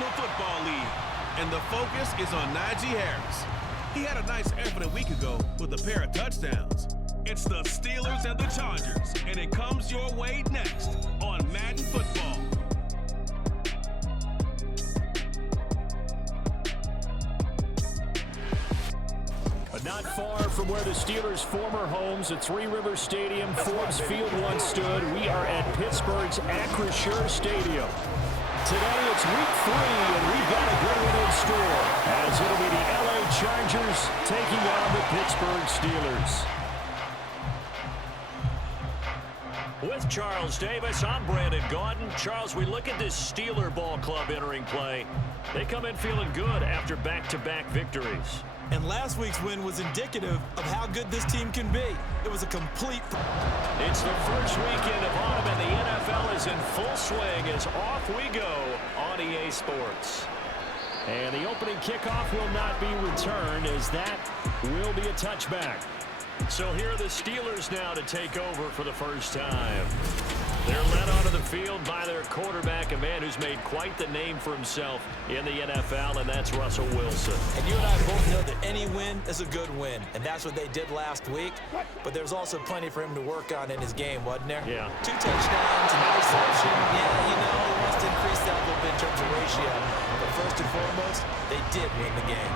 National Football League. And the focus is on Najee Harris. He had a nice effort a week ago with a pair of touchdowns. It's the Steelers and the Chargers, and it comes your way next on Madden Football. But not far from where the Steelers' former homes at Three Rivers Stadium, Forbes Field once stood, we are at Pittsburgh's Acrisure Stadium. Today it's week 3, and we've got a good one in store, as it'll be the LA Chargers taking on the Pittsburgh Steelers. With Charles Davis, I'm Brandon Gaudin. Charles, we look at this Steeler ball club entering play. They come in feeling good after back-to-back victories. And last week's win was indicative of how good this team can be. It was a complete... It's the first weekend of autumn, and the NFL is in full swing as off we go on EA Sports. And the opening kickoff will not be returned, as that will be a touchback. So here are the Steelers now to take over for the first time. They're led onto the field by their quarterback, a man who's made quite the name for himself in the NFL, and that's Russell Wilson. And you and I both know that any win is a good win, and that's what they did last week. But there's also plenty for him to work on in his game, wasn't there? Yeah. 2 touchdowns, an interception. Yeah, you know, he wants to increase that a little bit in terms of ratio. But first and foremost, they did win the game.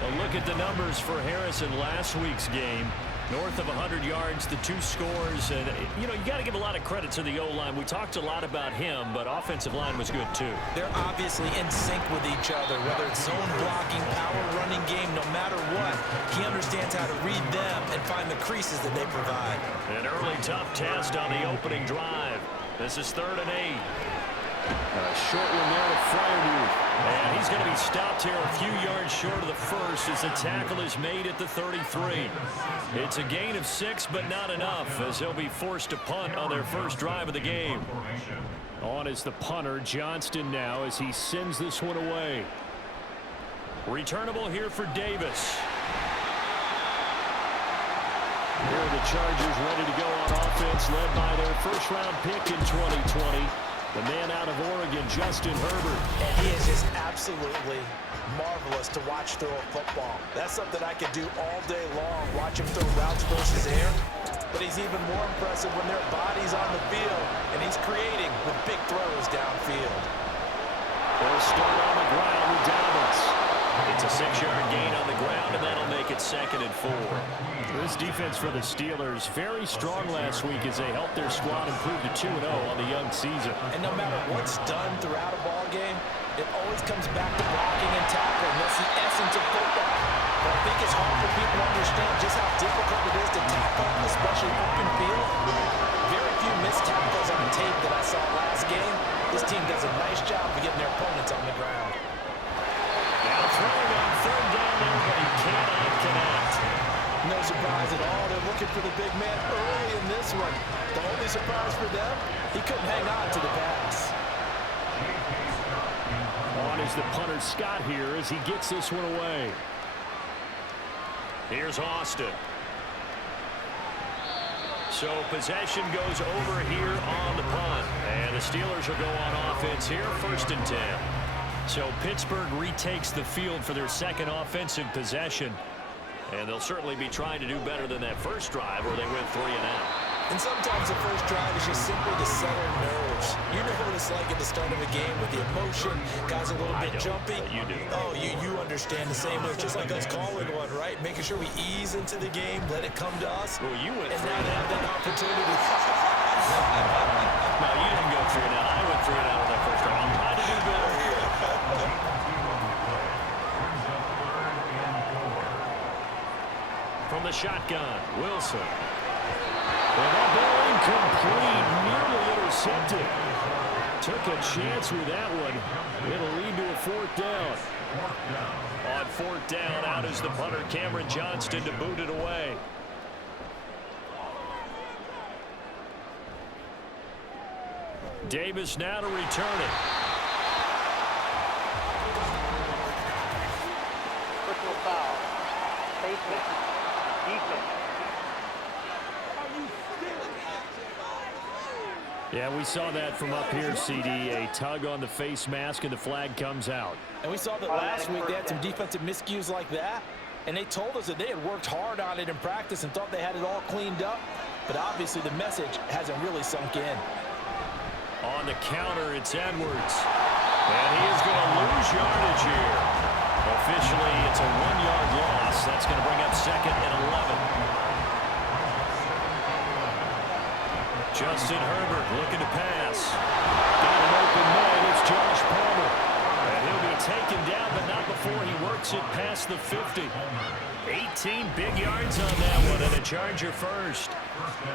A look at the numbers for Harris in last week's game. North of 100 yards, the 2 scores. And, you know, you got to give a lot of credit to the O-line. We talked a lot about him, but offensive line was good, too. They're obviously in sync with each other, whether it's zone blocking, power running game, no matter what. He understands how to read them and find the creases that they provide. An early tough test on the opening drive. This is 3rd and 8. A short one there to Freiermuth. And he's going to be stopped here a few yards short of the first as the tackle is made at the 33. It's a gain of 6, but not enough, as he'll be forced to punt on their first drive of the game. On is the punter, Johnston, now, as he sends this one away. Returnable here for Davis. Here are the Chargers ready to go on offense, led by their first-round pick in 2020. The man out of Oregon, Justin Herbert. And he is just absolutely marvelous to watch throw a football. That's something I could do all day long, watch him throw routes versus air. But he's even more impressive when their body's on the field, and he's creating with big throws downfield. They'll start on the ground with Dobbins. It's a 6-yard gain on the ground, and that'll make it 2nd and 4. This defense for the Steelers, very strong last week as they helped their squad improve to 2-0 on the young season. And no matter what's done throughout a ball game, it always comes back to blocking and tackling. That's the essence of football. But I think it's hard for people to understand just how difficult it is to tackle, especially open field. Very few missed tackles on the tape that I saw last game. This team does a nice job of getting their opponents on the ground. Now throwing on 3rd down there, but he cannot connect. No surprise at all. They're looking for the big man early in this one. The only surprise for them, he couldn't hang on to the pass. On is the punter Scott here as he gets this one away. Here's Austin. So possession goes over here on the punt. And the Steelers will go on offense here, 1st and 10. So Pittsburgh retakes the field for their second offensive possession. And they'll certainly be trying to do better than that first drive where they went 3 and out. And sometimes the first drive is just simply to settle nerves. You know what it's like at the start of a game with the emotion, guys a little bit jumpy. You do. Oh, you understand the same way. It's just like us calling one, right? Making sure we ease into the game, let it come to us. Well, you went and 3 now and they have out. that opportunity. No, you didn't go 3 and out. I went 3 and out on that first drive. I'm trying to do better here. From the shotgun, Wilson. And that ball incomplete, nearly intercepted. Took a chance with that one. It'll lead to a 4th down. On 4th down, out is the punter, Cameron Johnston, to boot it away. Davis now to return it. Personal foul. Basement. Defense. Yeah, we saw that from up here, CD. A tug on the face mask, and the flag comes out. And we saw that last week they had some defensive miscues like that, and they told us that they had worked hard on it in practice and thought they had it all cleaned up, but obviously the message hasn't really sunk in. On the counter, it's Edwards. And he is going to lose yardage here. Officially, it's a 1-yard loss. That's going to bring up 2nd and 11. Justin Herbert looking to pass. Got an open man. It's Josh Palmer. And he'll be taken down, but not before he works it past the 50. 18 big yards on that one, and a Charger first.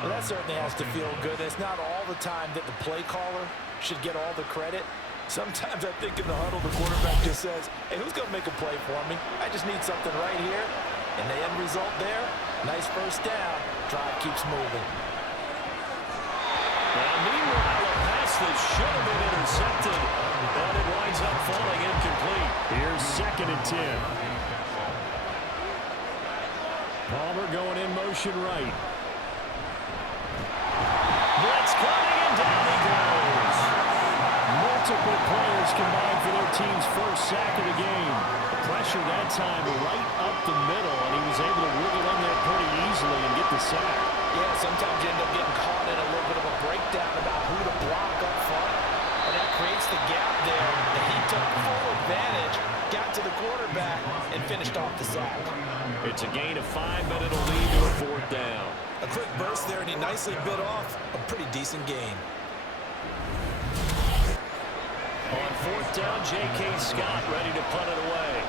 Well, that certainly has to feel good. It's not all the time that the play caller should get all the credit. Sometimes I think in the huddle, the quarterback just says, hey, who's going to make a play for me? I just need something right here. And the end result there, nice first down. Drive keeps moving. And meanwhile, a pass that should have been intercepted, but it winds up falling incomplete. Here's 2nd and 10. Palmer going in motion right. Blitz coming, and down he goes. Multiple players combined for their team's first sack of the game. Pressure that time right up the middle, and he was able to wiggle in there pretty easily and get the sack. Yeah, sometimes you end up getting caught in a little bit of a breakdown about who to block up front, and that creates the gap there. And he took full advantage, got to the quarterback, and finished off the sack. It's a gain of 5, but it'll lead to a 4th down. A quick burst there, and he nicely bit off a pretty decent gain. On 4th down, J.K. Scott ready to punt it away.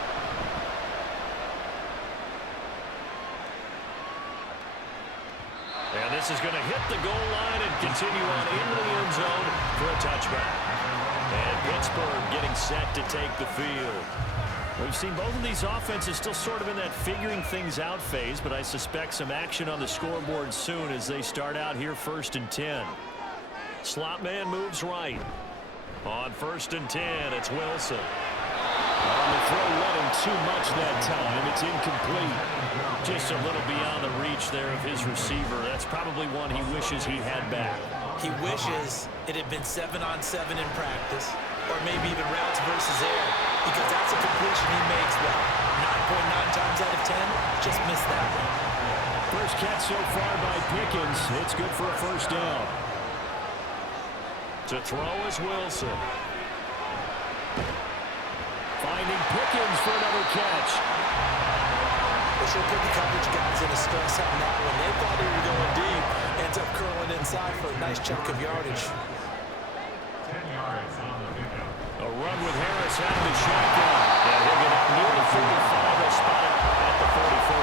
And this is going to hit the goal line and continue on into the end zone for a touchback. And Pittsburgh getting set to take the field. We've seen both of these offenses still sort of in that figuring things out phase, but I suspect some action on the scoreboard soon as they start out here 1st and 10. Slot man moves right. On 1st and 10, it's Wilson. On the throw, wasn't too much that time. It's incomplete. Just a little beyond the reach there of his receiver. That's probably one he wishes he had back. He wishes it had been 7-on-7 in practice, or maybe even routes versus air, because that's a completion he makes well. 9.9 times out of 10, just missed that one. First catch so far by Pickens. It's good for a 1st down. To throw is Wilson. Finding Pickens for another catch. They should put the coverage guys in a stress on that one. They thought they were going deep. Ends up curling inside for a nice chunk of yardage. 10 yards on the pickup. A run with Harris out of the shotgun. And he'll get up near the 45. They'll spot it at the 44.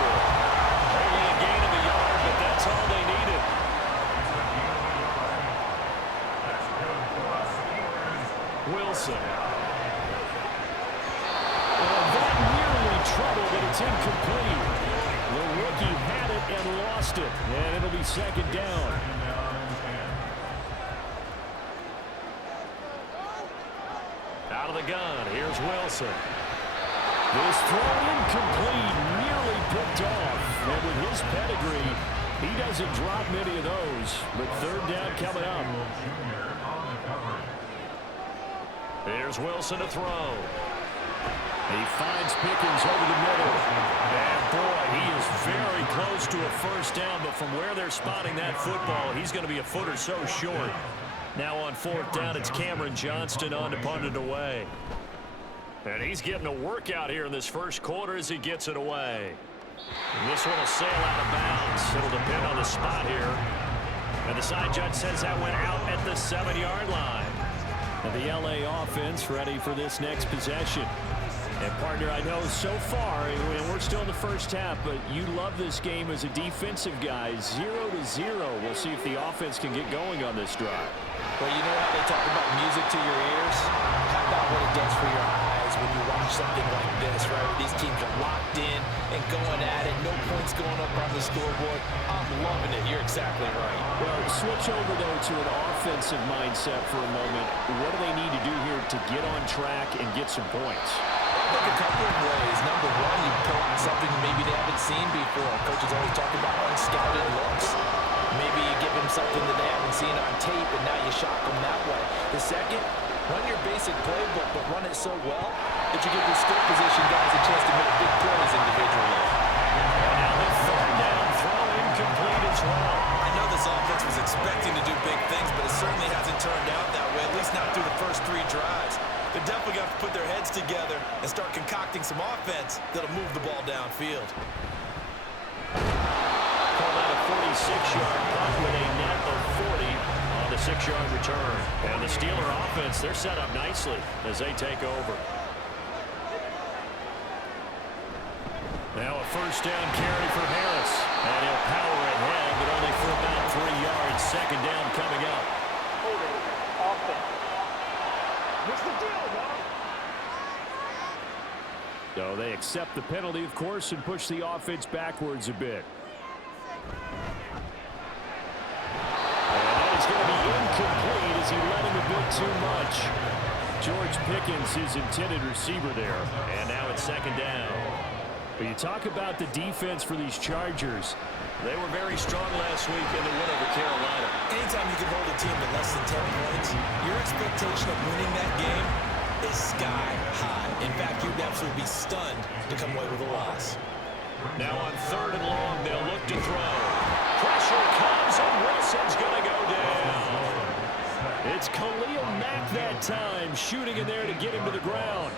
Only a gain of a yard, but that's all they needed. Wilson. That nearly trouble, but it's incomplete. The rookie had it and lost it, and it'll be 2nd down. Out of the gun, here's Wilson. This throw incomplete, nearly picked off. And with his pedigree, he doesn't drop many of those. But 3rd down coming up. Here's Wilson to throw. He finds Pickens over the middle. And boy, he is very close to a 1st down, but from where they're spotting that football, he's going to be a foot or so short. Now on 4th down, it's Cameron Johnston on to punt it away. And he's getting a workout here in this 1st quarter as he gets it away. And this one will sail out of bounds. It'll depend on the spot here. And the side judge says that went out at the 7-yard line. And the LA offense ready for this next possession. And, partner, I know so far, and we're still in the 1st half, but you love this game as a defensive guy. 0-0. We'll see if the offense can get going on this drive. Well, you know how they talk about music to your ears? How about what it does for your eyes when you watch something like this, right? These teams are locked in and going at it. No points going up on the scoreboard. I'm loving it. You're exactly right. Well, switch over, though, to an offensive mindset for a moment. What do they need to do here to get on track and get some points? I think a couple of ways. Number one, you put something maybe they haven't seen before. Coaches always talk about unscouted looks. Maybe you give them something that they haven't seen on tape, and now you shock them that way. The second, run your basic playbook, but run it so well that you give your skill position guys a chance to make big plays individually. And now the third down throw incomplete as well. I know this offense was expecting to do big things, but it certainly hasn't turned out that way, at least not through the first 3 drives. They're definitely going to have to put their heads together and start concocting some offense that'll move the ball downfield. Call that a 46-yard punt with a net of 40 on the 6-yard return. And the Steeler offense, they're set up nicely as they take over. Now a first down carry for Harris. And he'll power ahead, but only for about 3 yards. Second down coming up. Holding offense. What's the deal, Bob? So they accept the penalty, of course, and push the offense backwards a bit. And that is going to be incomplete as he let him a bit too much. George Pickens, his intended receiver there. And now it's second down. But you talk about the defense for these Chargers. They were very strong last week in the win over Carolina. Anytime you can hold a team to less than 10 points, your expectation of winning that game is sky high. In fact, you'd absolutely be stunned to come away with a loss. Now on third and long, they'll look to throw. Pressure comes, and Wilson's going to go down. It's Khalil Mack that time, shooting in there to get him to the ground.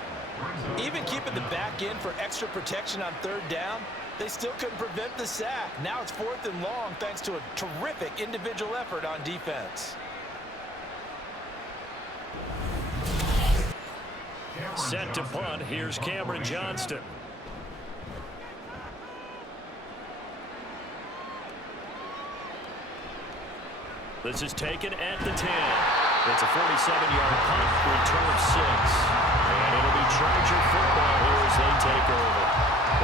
Even keeping the back end for extra protection on third down, they still couldn't prevent the sack. Now it's 4th and long thanks to a terrific individual effort on defense. Set to punt. Here's Cameron Johnston. This is taken at the 10. It's a 47-yard punt, return of 6. And it'll be Charger football here as they take over.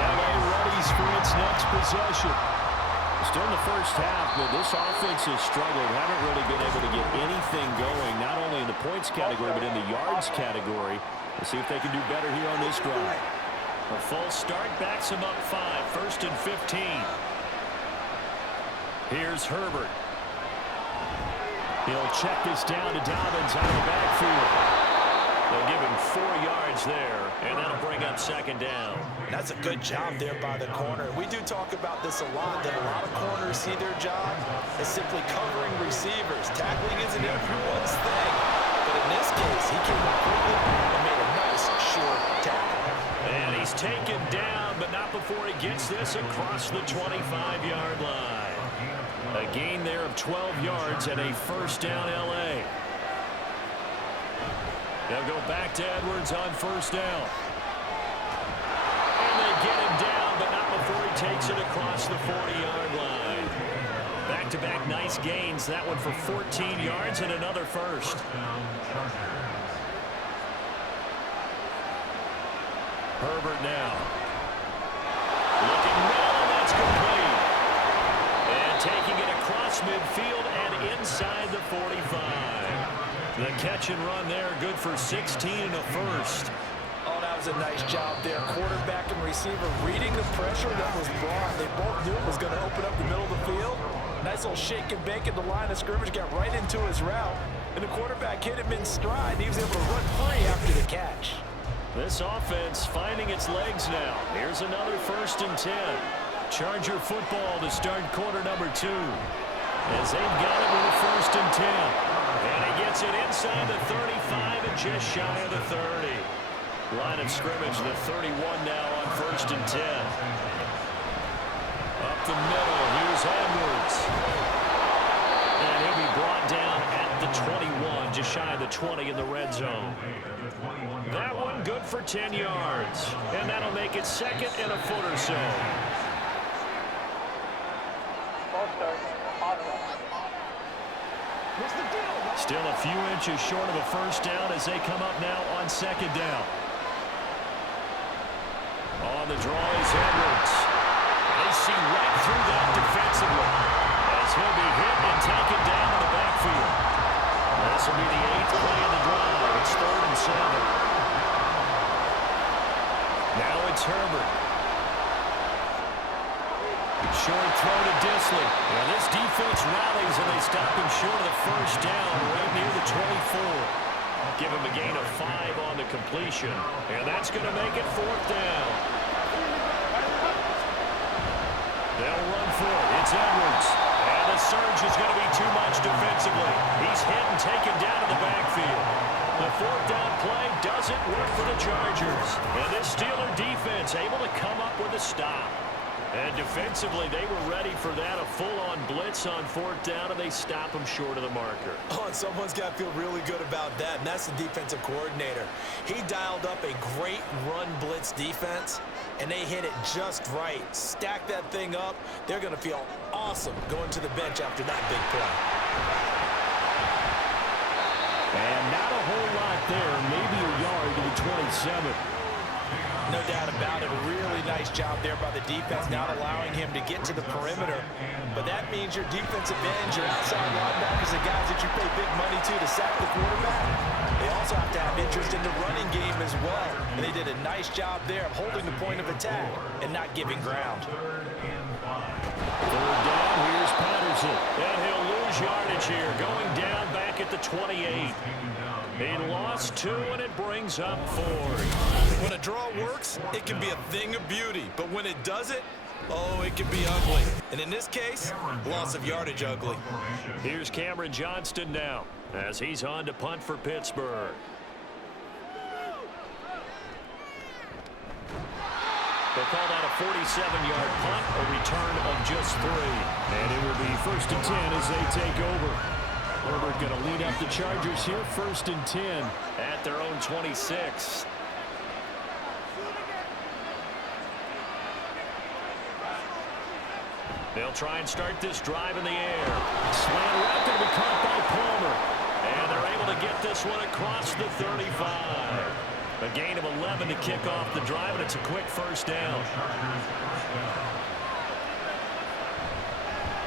LA readies for its next possession. Still in the first half, but this offense has struggled. Haven't really been able to get anything going, not only in the points category, but in the yards category. Let's see if they can do better here on this drive. A false start backs him up 5. 1st and 15. Here's Herbert. He'll check this down to Dobbins out of the backfield. They'll give him 4 yards there, and that'll bring up second down. That's a good job there by the corner. We do talk about this a lot, that a lot of corners see their job as simply covering receivers. Tackling isn't everyone's thing. But in this case, he came up quickly and made a nice short tackle. And he's taken down, but not before he gets this across the 25-yard line. A gain there of 12 yards and a first down L.A. They'll go back to Edwards on first down. And they get him down, but not before he takes it across the 40-yard line. Back-to-back nice gains. That one for 14 yards and another first. Herbert now. Looking middle, and that's complete. And taking it across midfield and inside the 45. The catch and run there, good for 16 and a first. Oh, that was a nice job there. Quarterback and receiver reading the pressure that was brought. They both knew it was going to open up the middle of the field. Nice little shake and bake at the line of scrimmage, got right into his route. And the quarterback hit him in stride. He was able to run free after the catch. This offense finding its legs now. Here's another 1st and 10. Charger football to start quarter number 2. As they've got it with a 1st and 10. And he gets it inside the 35 and just shy of the 30. Line of scrimmage, the 31 now on 1st and 10. Up the middle, here's Edwards. And he'll be brought down at the 21, just shy of the 20 in the red zone. That one good for 10 yards. And that'll make it 2nd and a foot or so. False start. Offense. What's the deal? Still a few inches short of a first down as they come up now on 2nd down. On the draw is Edwards. They see right through that defensively as he'll be hit and taken down in the backfield. This will be the 8th play of the drive. It's 3rd and 7. Now it's Herbert. Short throw to Disley. And this defense rallies, and they stop him short of the first down right near the 24. Give him a gain of 5 on the completion. And that's going to make it 4th down. They'll run for it. It's Edwards. And the surge is going to be too much defensively. He's hit and taken down in the backfield. The 4th down play doesn't work for the Chargers. And this Steeler defense able to come up with a stop. And defensively, they were ready for that, a full-on blitz on 4th down, and they stop him short of the marker. Oh, and someone's got to feel really good about that, and that's the defensive coordinator. He dialed up a great run blitz defense, and they hit it just right. Stack that thing up. They're going to feel awesome going to the bench after that big play. And not a whole lot there, maybe a yard to the 27. No doubt about it. A really nice job there by the defense, not allowing him to get to the perimeter. But that means your defensive ends, your outside linebackers, the guys that you pay big money to sack the quarterback. They also have to have interest in the running game as well. And they did a nice job there of holding the point of attack and not giving ground. 3rd down, here's Patterson. And he'll lose yardage here, going down back at the 28. He lost 2, and it brings up 4. When a draw works, it can be a thing of beauty. But when it doesn't, oh, it can be ugly. And in this case, loss of yardage ugly. Here's Cameron Johnston now as he's on to punt for Pittsburgh. They'll call that a 47-yard punt, a return of just 3. And it will be 1st and 10 as they take over. Herbert going to lead up the Chargers here, 1st and 10. At their own 26. They'll try and start this drive in the air. Slant route going to be caught by Palmer. And they're able to get this one across the 35. A gain of 11 to kick off the drive, and it's a quick 1st down.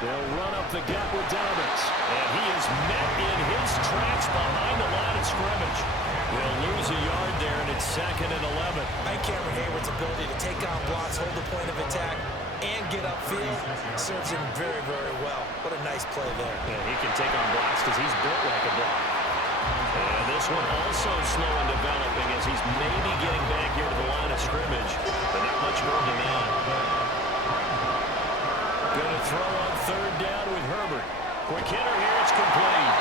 They'll run up the gut with Dobbins. And he is met in his tracks behind the line of scrimmage. They'll lose a yard there, and it's 2nd and 11. And Cameron Hayward's ability to take on blocks, hold the point of attack, and get upfield serves him very, very well. What a nice play there. Yeah, he can take on blocks because he's built like a block. And this one also slow in developing as he's maybe getting back here to the line of scrimmage, but not much more than that. Going to throw on 3rd down with Herbert. Quick hitter here, it's complete.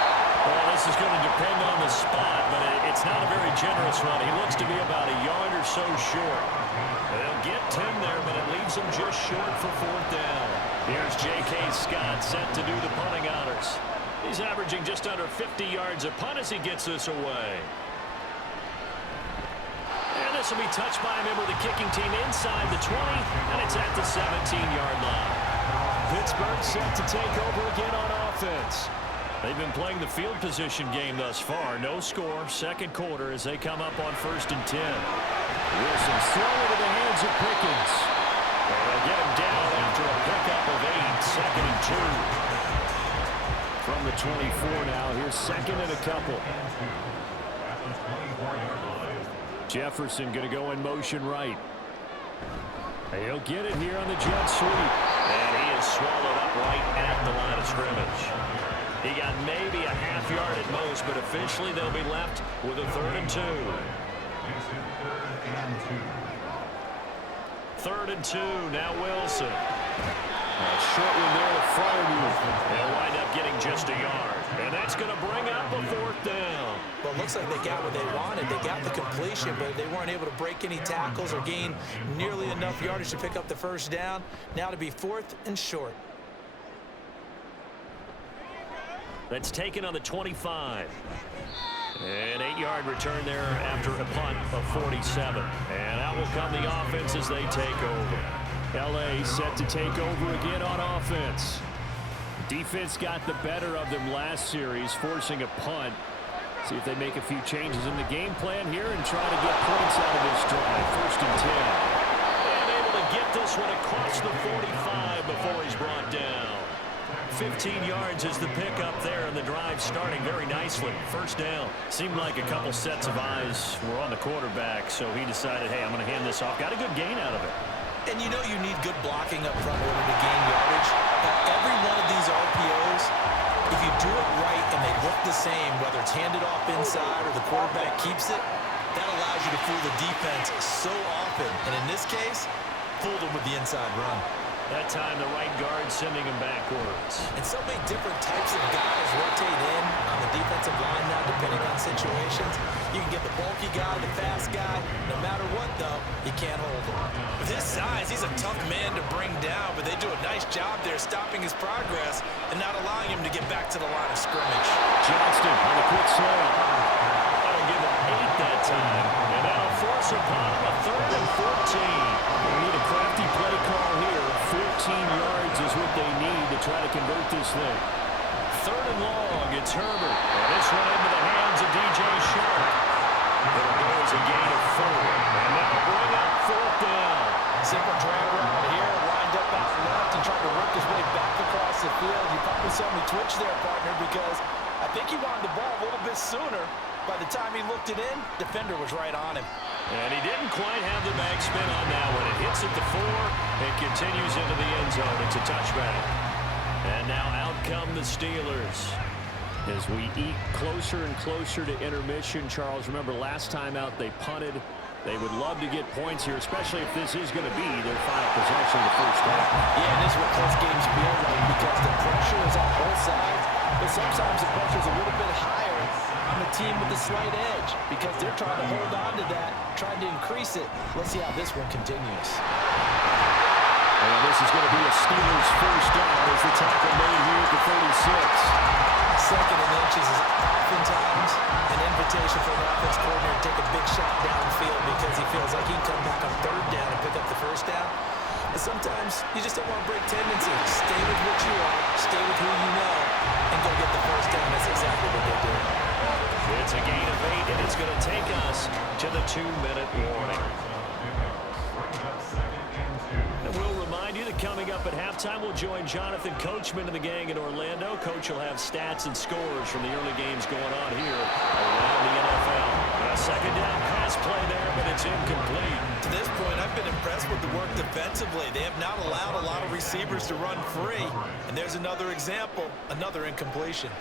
Well, this is going to depend on the spot, but it's not a very generous run. He looks to be about a yard or so short. They'll get 10 there, but it leaves him just short for 4th down. Here's J.K. Scott set to do the punting honors. He's averaging just under 50 yards a punt as he gets this away. And this will be touched by a member of the kicking team inside the 20, and it's at the 17-yard line. Pittsburgh set to take over again on offense. They've been playing the field position game thus far. No score, 2nd quarter as they come up on 1st and 10. Wilson's throwing into the hands of Pickens. And they'll get him down after a pickup of 8, 2nd and 2. From the 24 now, here's 2nd and a couple. Jefferson going to go in motion right. He'll get it here on the jet sweep. And he is swallowed up right at the line of scrimmage. He got maybe a half yard at most, but officially they'll be left with a 3rd and 2. 3rd and 2, now Wilson. A short one there to Freiermuth. They'll wind up getting just a yard. And that's going to bring up a 4th down. Well, it looks like they got what they wanted. They got the completion, but they weren't able to break any tackles or gain nearly enough yardage to pick up the 1st down. Now to be 4th and short. That's taken on the 25. An 8-yard return there after a punt of 47. And out will come the offense as they take over. L.A. set to take over again on offense. Defense got the better of them last series, forcing a punt. See if they make a few changes in the game plan here and try to get points out of this drive. 1st and 10. And able to get this one across the 45 before he's brought down. 15 yards is the pickup there, and the drive starting very nicely. 1st down. Seemed like a couple sets of eyes were on the quarterback, so he decided, hey, I'm going to hand this off. Got a good gain out of it. And you know you need good blocking up front in order to gain yardage. But every one of these RPOs, if you do it right and they look the same, whether it's handed off inside or the quarterback keeps it, that allows you to fool the defense so often. And in this case, fooled them with the inside run. That time the right guard sending him backwards. And so many different types of guys rotate in on the defensive line now, depending on situations. You can get the bulky guy, the fast guy. No matter what, though, you can't hold him. With his size, he's a tough man to bring down, but they do a nice job there stopping his progress and not allowing him to get back to the line of scrimmage. Johnston on the quick slant. That'll give him 8 that time. And that'll force upon him a 3rd and 14. They need a crafty play call here. 14 yards is what they need to try to convert this thing. 3rd and long, it's Herbert. And this one into the hands of DJ Sharp. There goes a gain of 4. And that'll bring up 4th down. Simple drag route here, lined up out left and trying to work his way back across the field. You probably saw me twitch there, partner, because I think he wanted the ball a little bit sooner. By the time he looked it in, defender was right on him. And he didn't quite have the backspin on that one. It hits at the 4. It continues into the end zone. It's a touchback. And now out come the Steelers. As we eke closer and closer to intermission, Charles, remember last time out they punted. They would love to get points here, especially if this is going to be their final possession of the first half. Yeah, and this is what close games feel like because the pressure is on both sides, but sometimes the pressure is a little bit higher on the team with the slight edge because they're trying to hold on to that, trying to increase it. Let's see how this one continues. And this is going to be a Steelers first down as the tackle made here at the 36. 2nd and inches is oftentimes an invitation for an offense coordinator to take a big shot downfield because he feels like he can come back on 3rd down and pick up the first down. But sometimes you just don't want to break tendencies. Stay with what you are, stay with who you know, and go get the first down. That's exactly what they do. It's a gain of 8, and it's going to take us to the 2-minute warning. And we'll remind you that coming up at halftime, we'll join Jonathan Coachman and the gang in Orlando. Coach will have stats and scores from the early games going on here around the NFL. A 2nd down pass play there, but it's incomplete. To this point, I've been impressed with the work defensively. They have not allowed a lot of receivers to run free. And there's another example, another incompletion.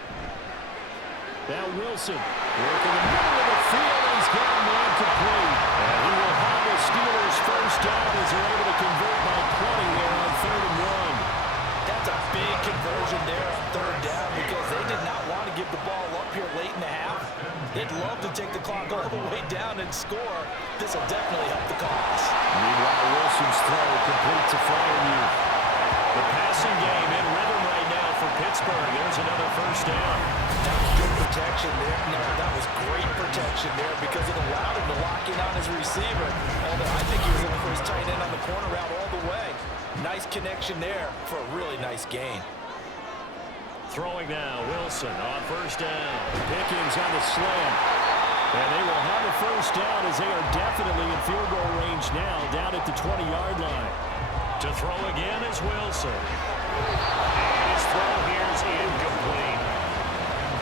Now Wilson working the middle of the field, and he's got him incomplete. And he will have the Steelers first down as they're able to convert by 20 there on 3rd and 1. That's a big conversion there on 3rd down because they did not want to give the ball up here late in the half. They'd love to take the clock all the way down and score. This will definitely help the cause. Meanwhile, Wilson's throw complete to Fryermuth. The passing game in rhythm right now for Pittsburgh. There's another first down. That was good protection there. No, that was great protection there because it allowed him to lock in on his receiver. Although I think he was looking for his tight end on the corner route all the way. Nice connection there for a really nice gain. Throwing now, Wilson on first down. Pickens on the slant. And they will have a first down as they are definitely in field goal range now, down at the 20-yard line. To throw again is Wilson. And his throw here is incomplete.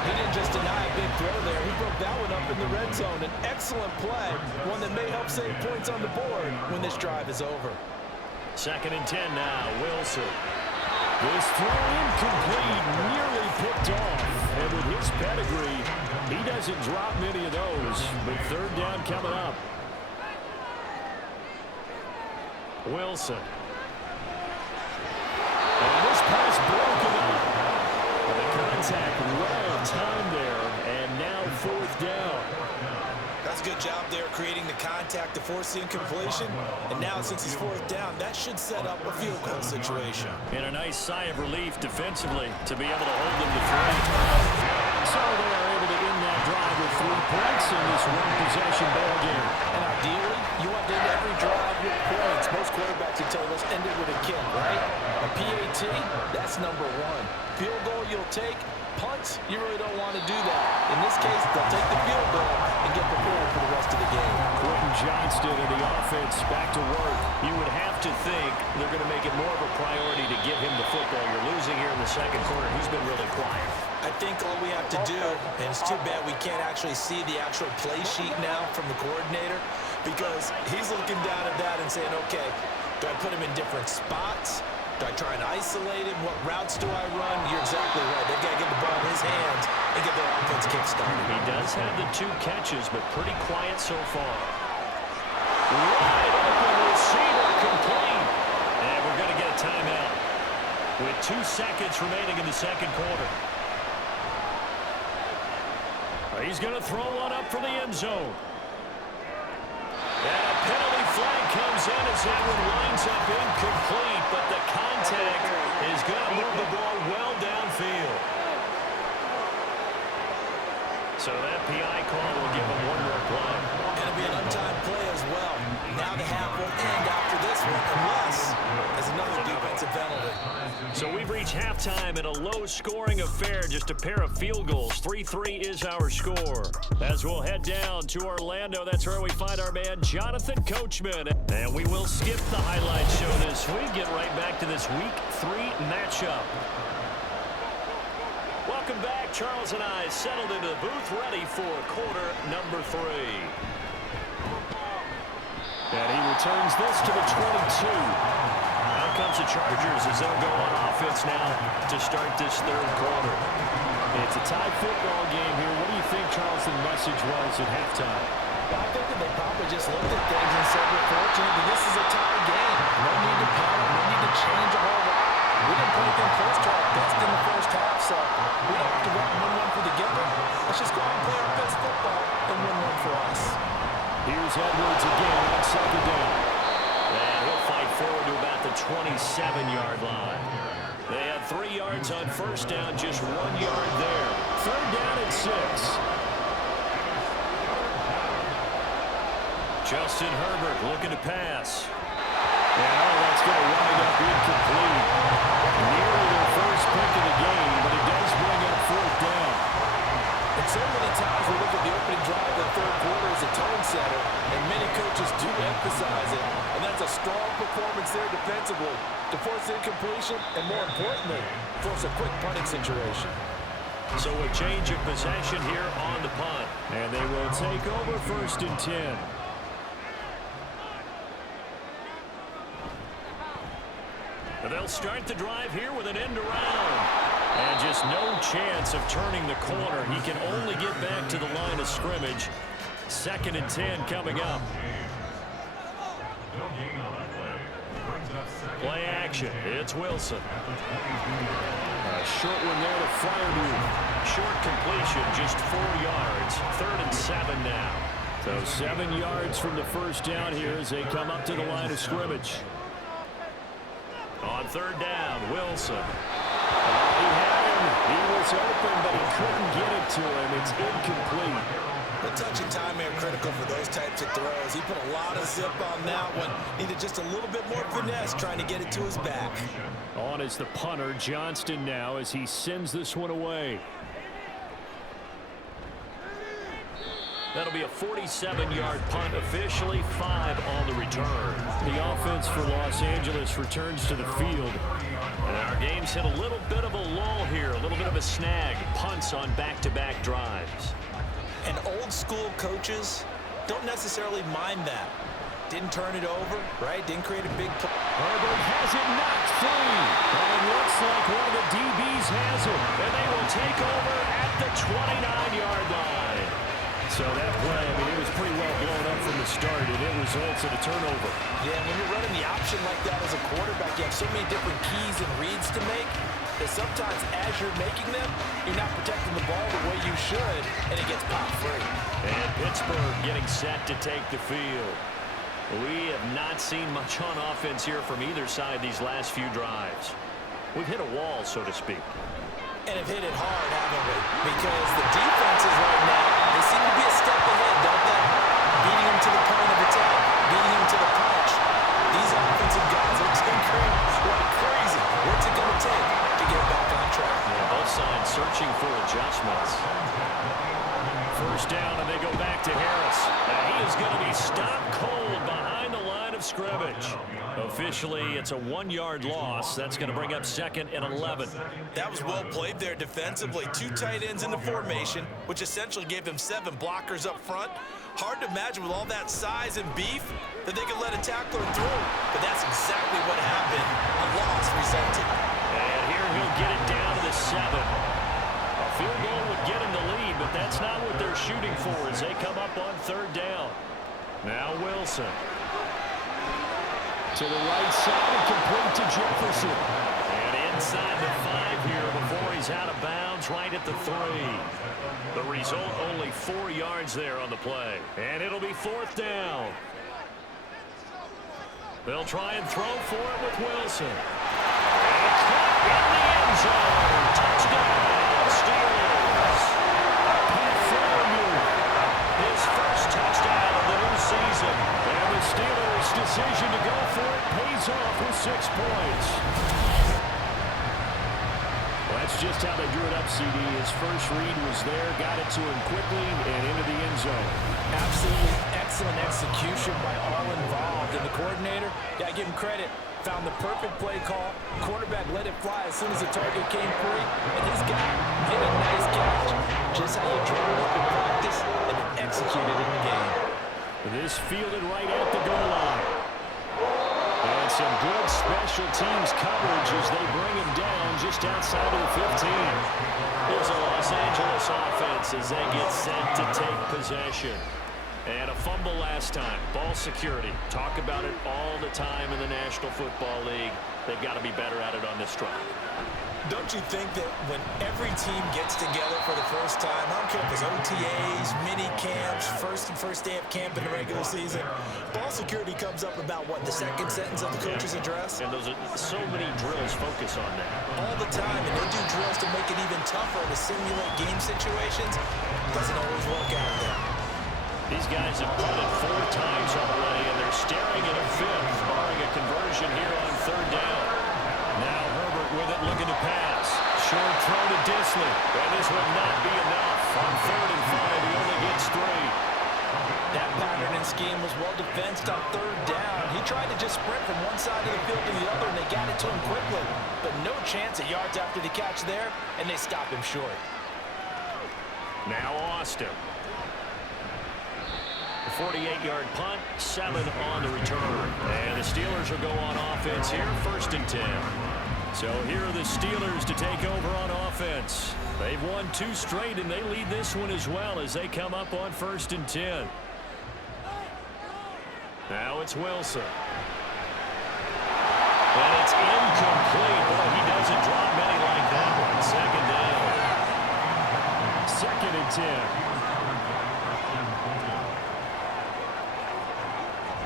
He didn't just deny a big throw there. He broke that one up in the red zone. An excellent play, one that may help save points on the board when this drive is over. 2nd and 10 now, Wilson. This throw incomplete, nearly picked off. And with his pedigree, he doesn't drop many of those. But 3rd down coming up. Wilson. And this pass broken up. The contact well timed there. And now 4th down. That's a good job there creating the contact to force the incompletion. And now since he's 4th down, that should set up a field goal situation. And a nice sigh of relief defensively to be able to hold them to 3. So they are able to end that drive with 3 points in this one-possession ball game. And ideally, you want to end every drive with points. Most quarterbacks would tell us end it with a kick, right? A PAT, that's number 1. Field goal you'll take. Punts, you really don't want to do that. In this case, they'll take the field goal and get prepared for the rest of the game. Quentin Johnston and the offense back to work. You would have to think they're going to make it more of a priority to get him the football. You're losing here in the 2nd quarter. He's been really quiet. I think all we have to do, and it's too bad we can't actually see the actual play sheet now from the coordinator, because he's looking down at that and saying, okay, Do I put him in different spots? Do I try and isolate him? What routes do I run? You're exactly right. They've got to get the ball in his hands and get their offense kick-started. He does have the 2 catches, but pretty quiet so far. Wide open receiver complete. And we're going to get a timeout with 2 seconds remaining in the second quarter. He's going to throw one up for the end zone. And a penalty flag comes in as that one winds up incomplete, but the contact is going to move the ball well downfield. So that PI call will give him 1 more play. And it'll be an untimed play as well. Now the half will end after this one, unless there's another defensive penalty. So we've reached halftime in a low-scoring affair, just a pair of field goals. 3-3 is our score. As we'll head down to Orlando, that's where we find our man Jonathan Coachman. And we will skip the highlight show this week, get right back to this Week 3 matchup. Welcome back. Charles and I settled into the booth, ready for quarter number 3. And he returns this to the 22. Out comes the Chargers as they'll go on offense now to start this third quarter. It's a tie football game here. What do you think, Charles, the message was at halftime? I think that they probably just looked at things and said, we're fortunate that this is a tie game. No need to panic. No need to change a whole lot. We didn't play anything close to our best in the first half, so we don't have to go out and win one for the giver. Let's just go out and play our best football and win one for us. Here's Edwards again on second down. And he'll fight forward to about the 27-yard line. They had 3 yards on first down, just 1 yard there. Third down and 6. Justin Herbert looking to pass. And that's going to wind up incomplete. Nearly their first pick of the game, but it does bring up 4th down. And so many times we look at the opening drive of the third quarter as a tone setter, and many coaches do emphasize it, and that's a strong performance there defensively to force incompletion and, more importantly, force a quick punting situation. So a change of possession here on the punt. And they will take over 1st and 10. They'll start the drive here with an end around. And just no chance of turning the corner. He can only get back to the line of scrimmage. 2nd and 10 coming up. Play action. It's Wilson. A short one there to Freiermuth. Short completion, just 4 yards. 3rd and 7 now. So 7 yards from the first down here as they come up to the line of scrimmage. On 3rd down, Wilson. He had him. He was open, but he couldn't get it to him. It's incomplete. The touch and time are critical for those types of throws. He put a lot of zip on that one. Needed just a little bit more finesse trying to get it to his back. On is the punter, Johnston, now as he sends this one away. That'll be a 47-yard punt, officially 5 on the return. The offense for Los Angeles returns to the field. And our game's hit a little bit of a lull here, a little bit of a snag. Punts on back-to-back drives. And old-school coaches don't necessarily mind that. Didn't turn it over, right? Didn't create a big play. Herbert has it knocked free. And it looks like one of the DBs has it. And they will take over at the 29-yard line. So that play, I mean, it was pretty well blown up from the start, and it results in a turnover. Yeah, when you're running the option like that as a quarterback, you have so many different keys and reads to make that sometimes as you're making them, you're not protecting the ball the way you should, and it gets popped free. And Pittsburgh getting set to take the field. We have not seen much on offense here from either side these last few drives. We've hit a wall, so to speak. And have hit it hard, haven't we? Because the defenses right now, they seem to be a step ahead, don't they? Beating them to the point of attack, beating them to the punch. These offensive guys are tinkering like crazy. What's it going to take to get back on track? Yeah, both sides searching for adjustments. First down, and they go back to Harris. He is going to be stopped cold behind the line of scrimmage. Officially, it's a 1-yard loss. That's going to bring up 2nd and 11. That was well played there defensively. 2 tight ends in the formation, which essentially gave them 7 blockers up front. Hard to imagine with all that size and beef that they could let a tackler through. But that's exactly what happened. A loss resulted. And here he'll get it down to the 7. A field goal would get him the lead, but that's not what they're shooting for as they come up on 3rd down. Now Wilson. To the right side and complete to Jefferson. And inside the 5 here before he's out of bounds right at the 3. The result, only 4 yards there on the play. And it'll be 4th down. They'll try and throw for it with Wilson. And caught in the end zone. Touchdown, Steelers. Pat Freiermuth, his first touchdown of the new season. And the Steelers' decision to go for it pays off with 6 points. Well, that's just how they drew it up, CD. His first read was there, got it to him quickly, and into the end zone. Absolutely excellent execution by all involved. And the coordinator, gotta give him credit, found the perfect play call. Quarterback let it fly as soon as the target came free, and this guy hit a nice catch. Just how you drew it up in practice and then executed in the game. This fielded right at the goal line. And some good special teams coverage as they bring him down just outside of the 15. Here's a Los Angeles offense as they get set to take possession. And a fumble last time. Ball security. Talk about it all the time in the National Football League. They've got to be better at it on this drive. Don't you think that when every team gets together for the first time, I don't care if it's OTAs, mini camps, first day of camp in the regular season, ball security comes up about, what, the second sentence of the coach's address? And those are so many drills focus on that. All the time, and they do drills to make it even tougher to simulate game situations. Doesn't always work out there. These guys have punted 4 times already, and they're staring at a 5th, barring a conversion here on 3rd down. Now Herbert with it, looking to pass. Short throw to Disley. And this will not be enough. On 3rd and 5, he only gets 3. That pattern and scheme was well defensed on 3rd down. He tried to just sprint from one side of the field to the other, and they got it to him quickly. But no chance at yards after the catch there, and they stop him short. Now Austin. A 48-yard punt, 7 on the return. And the Steelers will go on offense here, 1st and 10. So here are the Steelers to take over on offense. They've won 2 straight, and they lead this one as well as they come up on 1st and 10. Now it's Wilson. And it's incomplete. Boy, he doesn't drop many like that one. 2nd down. 2nd and 10.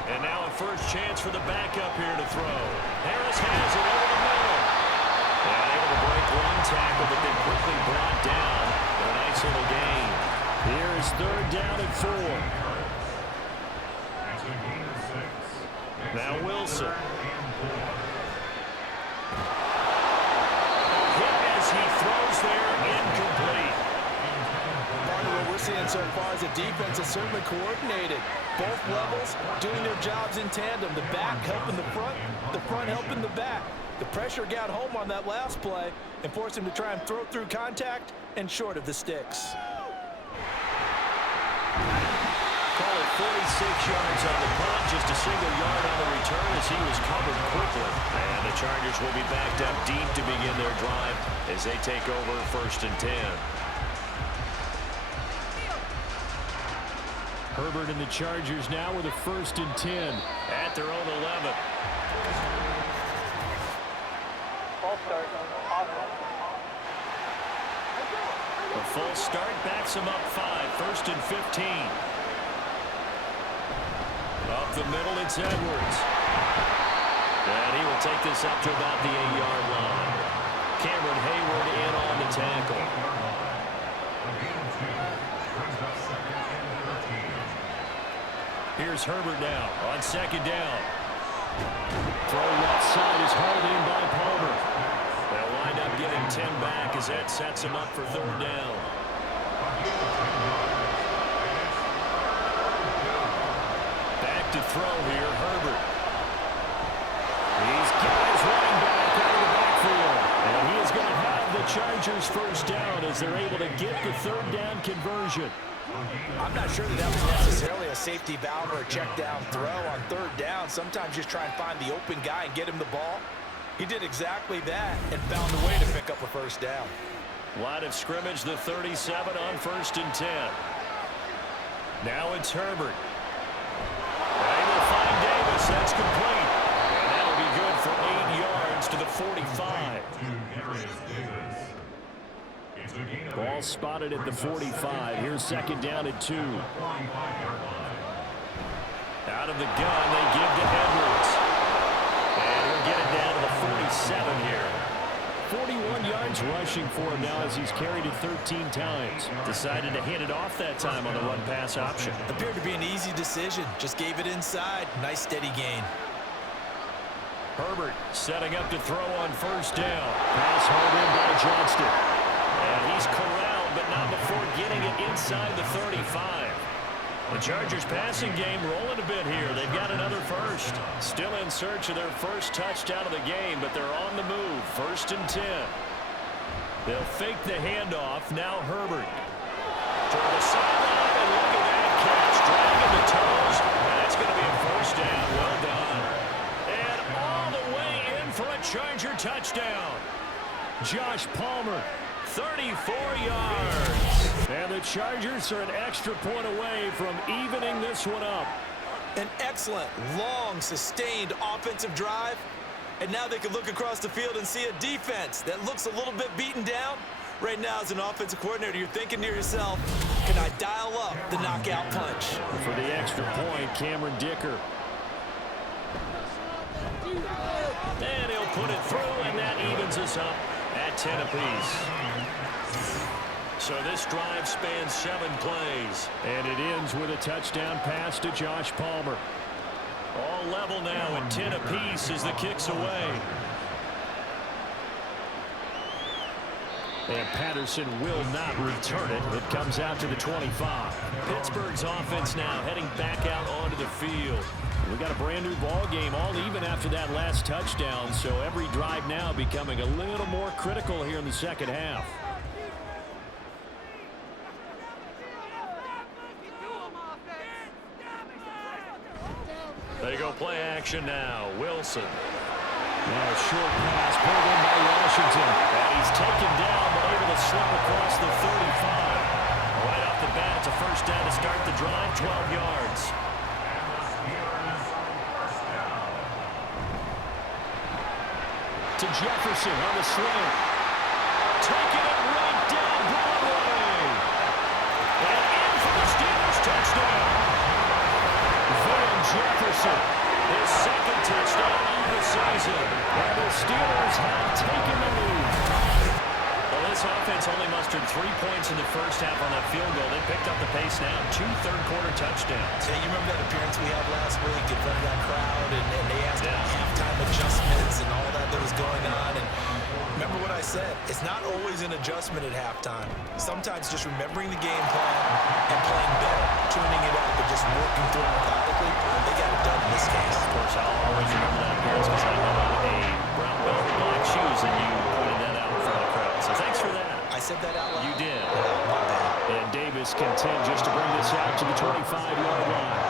And now a first chance for the backup here to throw. Harris has it over the middle. And able to break 1 tackle, but then quickly brought down. A nice little gain. Here is 3rd down and 4. Now Wilson. Hit as he throws there, incomplete. Part of what we're seeing so far is the defense is certainly coordinated. Both levels doing their jobs in tandem. The back helping the front helping the back. The pressure got home on that last play and forced him to try and throw through contact and short of the sticks. Call it 46 yards on the punt, just a single yard on the return as he was covered quickly. And the Chargers will be backed up deep to begin their drive as they take over 1st and 10. Herbert and the Chargers now with a 1st and 10. At their own 11. False start. Awesome. A false start backs him up 5. 1st and 15. Up the middle, it's Edwards. And he will take this up to about the 8-yard line. Cameron Hayward in on the tackle. Here's Herbert now on 2nd down. Throw left side is hauled in by Palmer. They'll wind up getting 10 back as that sets him up for 3rd down. to throw here, Herbert. These guys running back out of the backfield. And he is going to have the Chargers first down as they're able to get the third down conversion. I'm not sure that was necessarily a safety valve or a check down throw on third down. Sometimes just try and find the open guy and get him the ball. He did exactly that and found a way to pick up a first down. Line of scrimmage, the 37 on 1st and 10. Now it's Herbert. Able to find Davis. That's complete. And that'll be good for 8 yards to the 45. Ball spotted at the 45. Here's 2nd down and 2. Out of the gun, they give to Edwards. And we'll get it down to the 47 here. 41 yards rushing for him now as he's carried it 13 times. Decided to hand it off that time on the run-pass option. Appeared to be an easy decision. Just gave it inside. Nice steady gain. Herbert setting up to throw on 1st down. Pass hauled in by Johnston. And he's corralled, but not before getting it inside the 35. The Chargers passing game rolling a bit here. They've got another first. Still in search of their first touchdown of the game, but they're on the move. 1st and 10. They'll fake the handoff. Now Herbert. Toward the sideline, and look at that catch. Dragging the toes, and it's going to be a first down. Well done. And all the way in for a Charger touchdown. Josh Palmer, 34 yards. And the Chargers are an extra point away from evening this one up. An excellent, long, sustained offensive drive. And now they can look across the field and see a defense that looks a little bit beaten down. Right now, as an offensive coordinator, you're thinking to yourself, can I dial up the knockout punch? For the extra point, Cameron Dicker. And he'll put it through, and that evens us up at 10 apiece. So this drive spans 7 plays. And it ends with a touchdown pass to Josh Palmer. All level now at 10 apiece as the kick's away. And Patterson will not return it. It comes out to the 25. Pittsburgh's offense now heading back out onto the field. We got a brand new ball game, all even after that last touchdown. So every drive now becoming a little more critical here in the second half. They go play action now. Wilson. Now a short pass pulled in by Washington. And he's taken down, but able to slip across the 35. Right off the bat, it's a first down to start the drive, 12 yards. To Jefferson on the slant. Taking it right down Broadway. And in for the Steelers touchdown. Van Jefferson, his 2nd touchdown of the season. And the Steelers have taken the lead. Well, this offense only mustered 3 points in the first half on that field goal. They picked up the pace now. 2 third-quarter touchdowns. Hey, you remember that appearance we had last week in front of that crowd, and they asked about halftime adjustments and all that was going on. And remember what I said, it's not always an adjustment at halftime. Sometimes just remembering the game plan and playing better, tuning it up and just working through it methodically. They got it done in this case. Of course, I'll always remember that appearance because I had a brown belt with black shoes, and you pointed that out in front of the crowd. So thanks for that. I said that out loud? You did. My bad. And Davis content just to bring this out to the 25-yard line.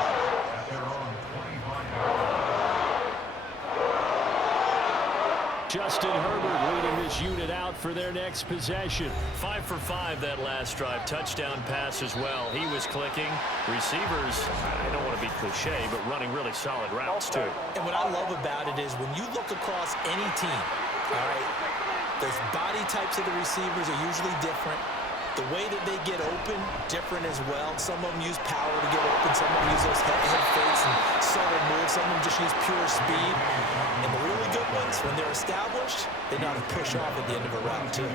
Justin Herbert leading this unit out for their next possession. 5 for 5 that last drive. Touchdown pass as well. He was clicking. Receivers, I don't want to be cliche, but running really solid routes too. And what I love about it is when you look across any team, all right, the body types of the receivers are usually different. The way that they get open, different as well. Some of them use power to get open. Some of them use those head fakes and subtle moves. Some of them just use pure speed. And the really good ones, when they're established, they know how to push off at the end of a route, too.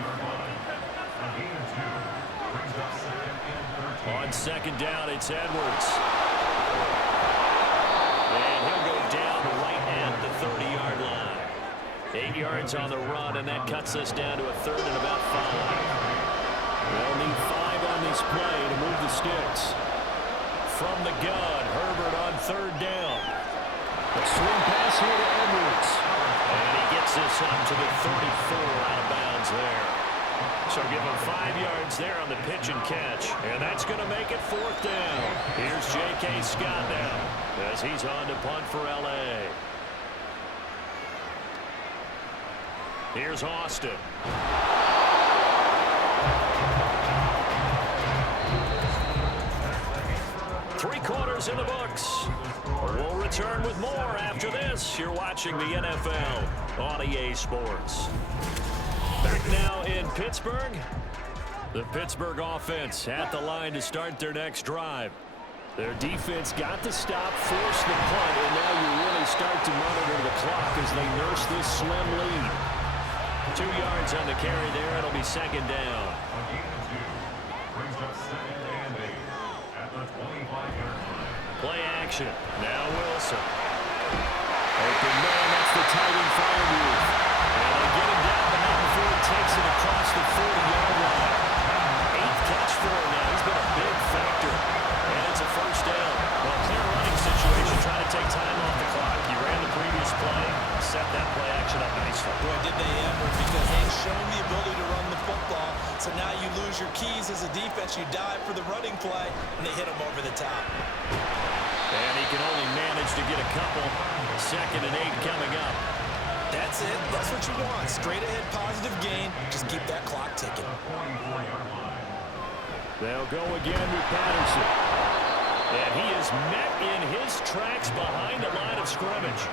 On 2nd down, it's Edwards. And he'll go down right at the 30-yard line. 8 yards on the run, and that cuts us down to a 3rd and about 5. They'll need 5 on this play to move the sticks. From the gun, Herbert on 3rd down. Swing pass here to Edwards. And he gets this up to the 34 out of bounds there. So give him 5 yards there on the pitch and catch. And that's going to make it 4th down. Here's J.K. Scott now as he's on to punt for L.A. Here's Austin. 3 quarters in the books. We'll return with more after this. You're watching the NFL on EA Sports. Back now in Pittsburgh. The Pittsburgh offense at the line to start their next drive. Their defense got the stop, forced the punt, and now you really start to monitor the clock as they nurse this slim lead. 2 yards on the carry there. It'll be 2nd down. Play action. Now Wilson. Open man, that's the tight end Firewolf. And they get him down, but not before he takes it across the 40-yard line. 8th catch for him now. He's been a big factor. And it's a 1st down. Well, clear running situation, trying to take time off the clock. He ran the previous play, set that play action up nicely. Boy, did they ever, because they've shown the ability to run the football. So now you lose your keys as a defense. You dive for the running play, and they hit him over the top. And he can only manage to get a couple. 2nd and 8 coming up. That's it. That's what you want. Straight ahead positive gain. Just keep that clock ticking. They'll go again with Patterson. And he is met in his tracks behind the line of scrimmage.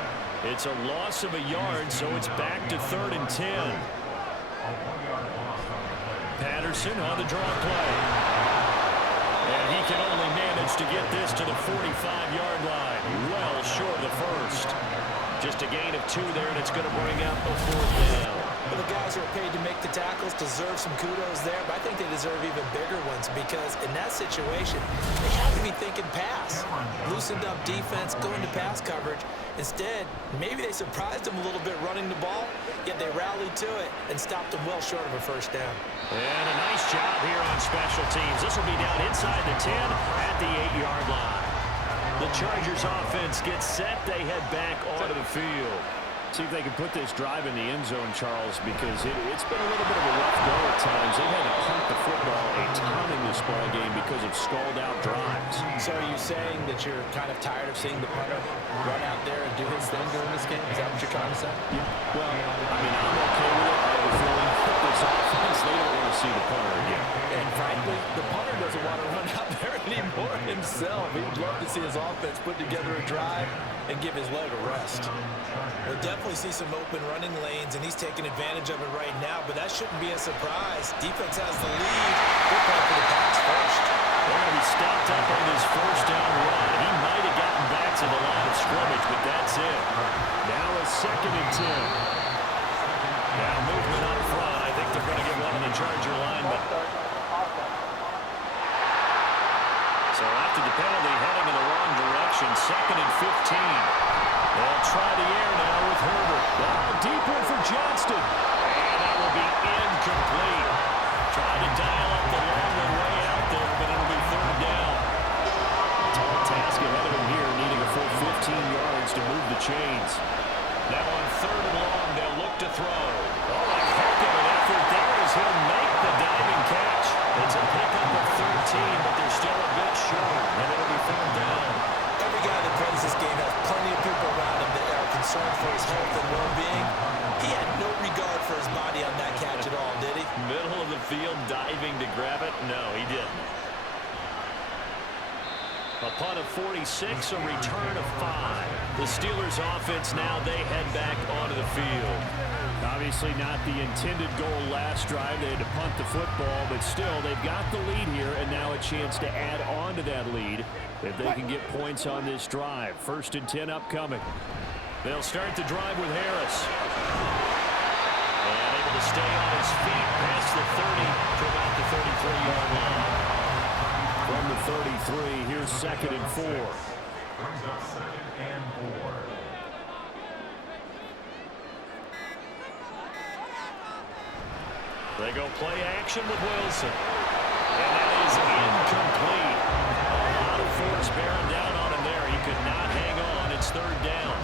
It's a loss of a yard, so it's back to 3rd and 10. Patterson on the draw play. And he can only manage to get this to the 45-yard line. Well short of the 1st. Just a gain of 2 there, and it's going to bring up a 4th down. Well, the guys who are paid to make the tackles deserve some kudos there, but I think they deserve even bigger ones because in that situation, they have to be thinking pass. Loosened up defense, going to pass coverage. Instead, maybe they surprised them a little bit running the ball, yet they rallied to it and stopped them well short of a 1st down. And a nice job here on special teams. This will be down inside the 10 at the 8-yard line. The Chargers offense gets set. They head back onto the field. See if they can put this drive in the end zone, Charles, because it's been a little bit of a rough go at times. They've had to punt the football a ton in this ball game because of stalled-out drives. So are you saying that you're kind of tired of seeing the punter run out there and do his thing during this game? Is that what you're trying to say? Yeah. Well, I mean, I'm okay with it. I have a feeling that this offense, they don't want to see the punter again. And frankly, the punter doesn't want to run out there anymore himself. He'd love to see his offense put together a drive and give his leg a rest. We'll definitely see some open running lanes, and he's taking advantage of it right now, but that shouldn't be a surprise. Defense has the lead. They're playing for the pass first. They're going to be stopped up on his 1st down run. He might have gotten back to the line of scrimmage, but that's it. Now a 2nd and 10. Now movement up front. I think they're going to get one on the Charger line, but so after the penalty, heading in the wrong direction, 2nd and 15. They'll try the air now with Herbert. Oh, deep one for Johnston. And that will be incomplete. Trying to dial up the long one way out there, but it'll be 3rd down. Tall task ahead of him here, needing a full 15 yards to move the chains. Now on 3rd and long, they'll look to throw. Oh, a heck of an effort there as he'll make the diving catch. It's a pickup of 13, but they're still a bit short, and it'll be 3rd down. Every guy that plays this game has plenty of people around him that are concerned for his health and well-being. He had no regard for his body on that catch at all, did he? Middle of the field, diving to grab it? No, he didn't. A punt of 46, a return of 5. The Steelers offense now, they head back onto the field. Obviously not the intended goal last drive. They had to punt the football, but still, they've got the lead here, and now a chance to add on to that lead if they can get points on this drive. 1st and 10 upcoming. They'll start the drive with Harris. And able to stay on his feet past the 30 to about the 33-yard line. From the 33, here's 2nd and 4. They go play action with Wilson. And that is incomplete. A lot of force bearing down on him there. He could not hang on. It's 3rd down.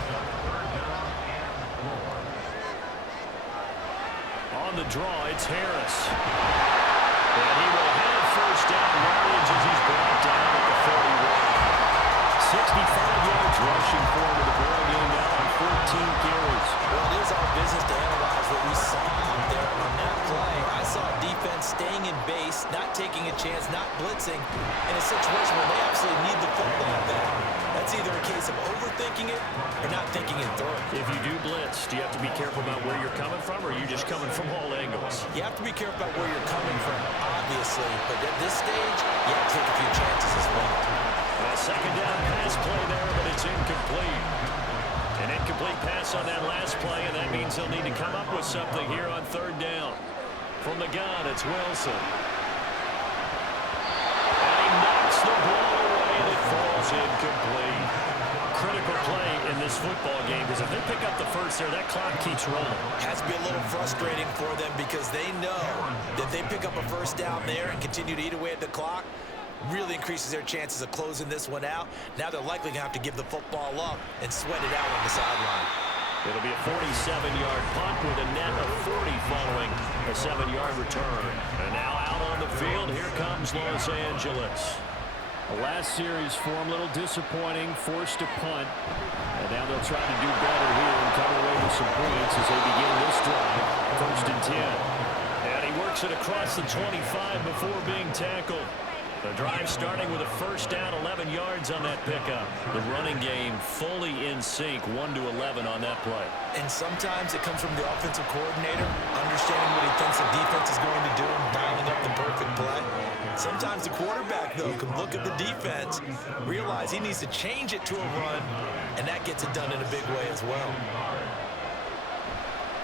draw. It's Harris. And he will have first down yardage as he's brought down at the 41. 65 yards rushing forward the ball game now on 14 carries. Well, it is our business to analyze what we saw out there on that play. I saw defense staying in base, not taking a chance, not blitzing in a situation where they absolutely need the football back. That's either a case of overthinking it or not thinking it through. If you do blitz, do you have to be careful about where you're coming from, or are you just coming from all angles? You have to be careful about where you're coming from, obviously, but at this stage, you have to take a few chances as well. A second down pass play there, but it's incomplete. An incomplete pass on that last play, and that means they'll need to come up with something here on third down. From the gun, it's Wilson. And he knocks the ball away, and it falls incomplete. Critical play in this football game, because if they pick up the first there, that clock keeps rolling. Has to be a little frustrating for them because they know that they pick up a first down there and continue to eat away at the clock, really increases their chances of closing this one out. Now they're likely going to have to give the football up and sweat it out on the sideline. It'll be a 47-yard punt with a net of 40 following a 7-yard return. And now out on the field, here comes Los Angeles. The last series for him, a little disappointing, forced to punt. And now they'll try to do better here and come away with some points as they begin this drive. First and 10. And he works it across the 25 before being tackled. The drive starting with a first down, 11 yards on that pickup. The running game fully in sync, 1-11 on that play. And sometimes it comes from the offensive coordinator, understanding what he thinks the defense is going to do and dialing up the perfect play. Sometimes the quarterback, though, can look at the defense, realize he needs to change it to a run, and that gets it done in a big way as well.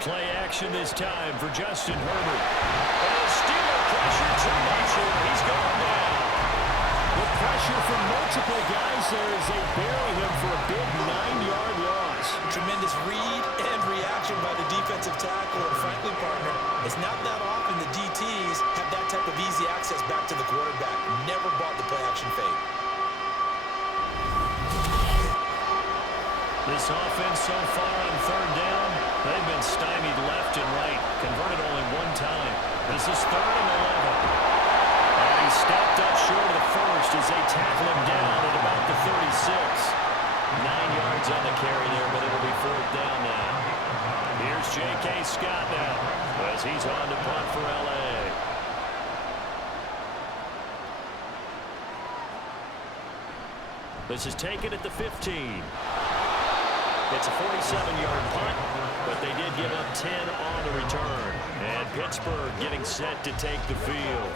Play action this time for Justin Herbert. Oh, Steeler pressure too much here. He's going down. With pressure from multiple guys there as they bury him for a big 9-yard loss. Tremendous read and reaction by the defensive tackle, and frankly, partner, it's not that often the DTs have that type of easy access back to the quarterback. Never bought the play action fake. This offense so far on third down, they've been stymied left and right, converted only one time. This is 3rd and 11. And he stopped up short of the first as they tackle him down at about the 36. 9 yards on the carry there, but it'll be 4th down now. Here's J.K. Scott now as he's on to punt for L.A. This is taken at the 15. It's a 47-yard punt, but they did give up 10 on the return. And Pittsburgh getting set to take the field.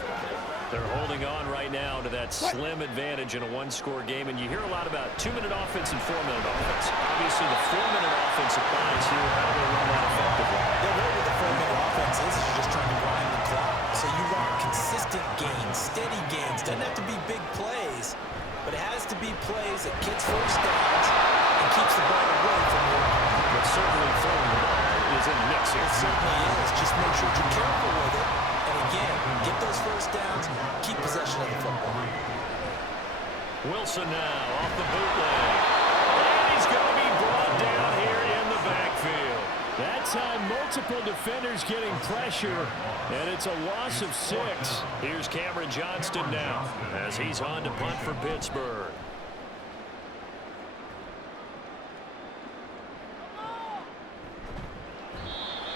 They're holding on right now to that slim advantage in a one-score game. And you hear a lot about 2-minute offense and 4-minute offense. Obviously, the 4-minute offense applies here. How do they run that effectively? They're really with the 4-minute offense is you're just trying to grind the clock. So you want consistent gains, steady gains. Doesn't have to be big plays, but it has to be plays that gets first downs and keeps the ball away from your opponent. But certainly throwing the ball is in the mix here. It certainly is. Just make sure you're careful with it. And again, get those first downs, keep possession of the football. Wilson now off the bootleg. And he's going to be brought down here in the backfield. That time, multiple defenders getting pressure, and it's a loss of 6. Here's Cameron Johnston now as he's on to punt for Pittsburgh.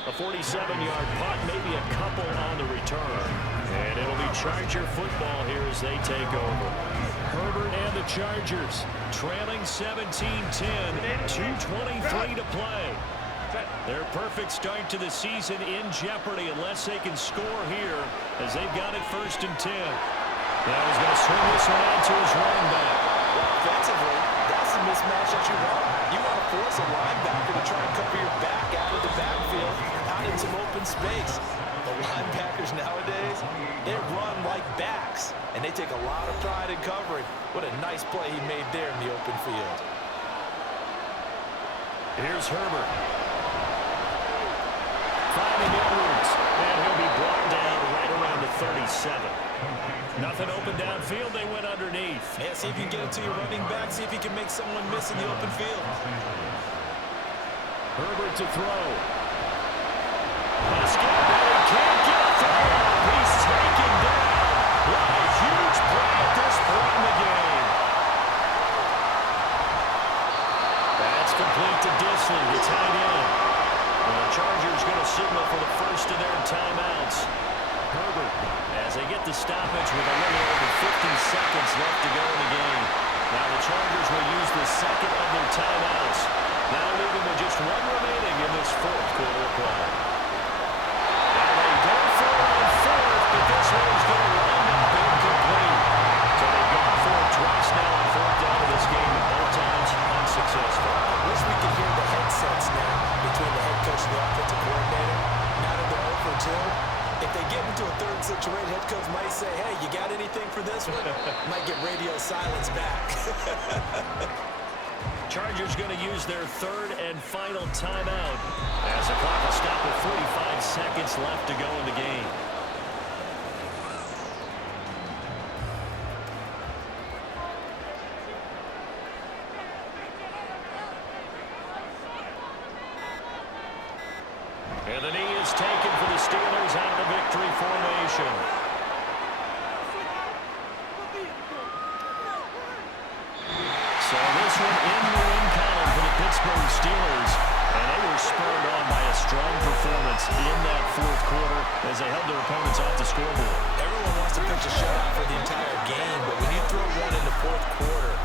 A 47-yard punt, maybe a couple on the return. And it'll be Charger football here as they take over. Herbert and the Chargers trailing 17-10, 2:23 to play. Their perfect start to the season in jeopardy unless they can score here as they've got it 1st and 10. Now he's going to swing this one out to his running back. Well, offensively, that's the mismatch that you want. You want to force a linebacker to try and cover your back out of the backfield, out in some open space. The linebackers nowadays, they run like backs, and they take a lot of pride in covering. What a nice play he made there in the open field. Here's Herbert. Finding Edwards, and he'll be brought down right around the 37. Nothing open downfield, they went underneath. Yeah, see if you can get it to your running back, see if you can make someone miss in the open field. Herbert to throw. Let's get Barry King complete to Disley, the tight end. And the Chargers going to signal for the first of their timeouts. Herbert, as they get the stoppage with a little over 50 seconds left to go in the game. Now the Chargers will use the second of their timeouts. Now leaving with just one remaining in this fourth quarter of play. And they go for it on fourth, but this one's going to wind up incomplete. So they've gone for it twice now on fourth down in this game, and both times unsuccessful. I wish we could hear the headsets now between the head coach and the offensive coordinator. Now that they're 0 for 2. If they get into a third situation, head coach might say, hey, you got anything for this one? Might get radio silence back. Chargers going to use their third and final timeout as the clock will stop with 45 seconds left to go in the game. And the knee is taken for the Steelers out of the victory formation. So this one in the win column for the Pittsburgh Steelers. And they were spurred on by a strong performance in that fourth quarter as they held their opponents off the scoreboard. Everyone wants to pitch a shutout for the entire game, but when you throw one in the fourth quarter,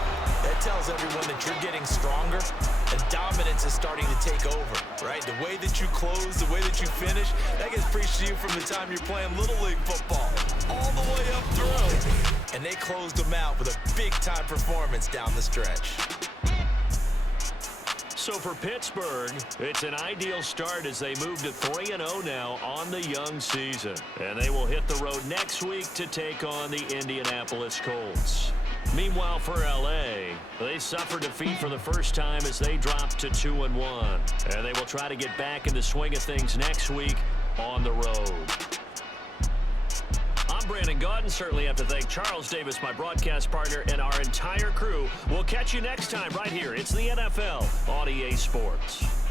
that tells everyone that you're getting stronger and dominance is starting to take over, right? The way that you close, the way that you finish, that gets preached to you from the time you're playing Little League football all the way up through. And they closed them out with a big-time performance down the stretch. So for Pittsburgh, it's an ideal start as they move to 3-0 now on the young season. And they will hit the road next week to take on the Indianapolis Colts. Meanwhile, for L.A., they suffered defeat for the first time as they dropped to 2-1. And they will try to get back in the swing of things next week on the road. I'm Brandon Gaudin. Certainly have to thank Charles Davis, my broadcast partner, and our entire crew. We'll catch you next time right here. It's the NFL on EA Sports.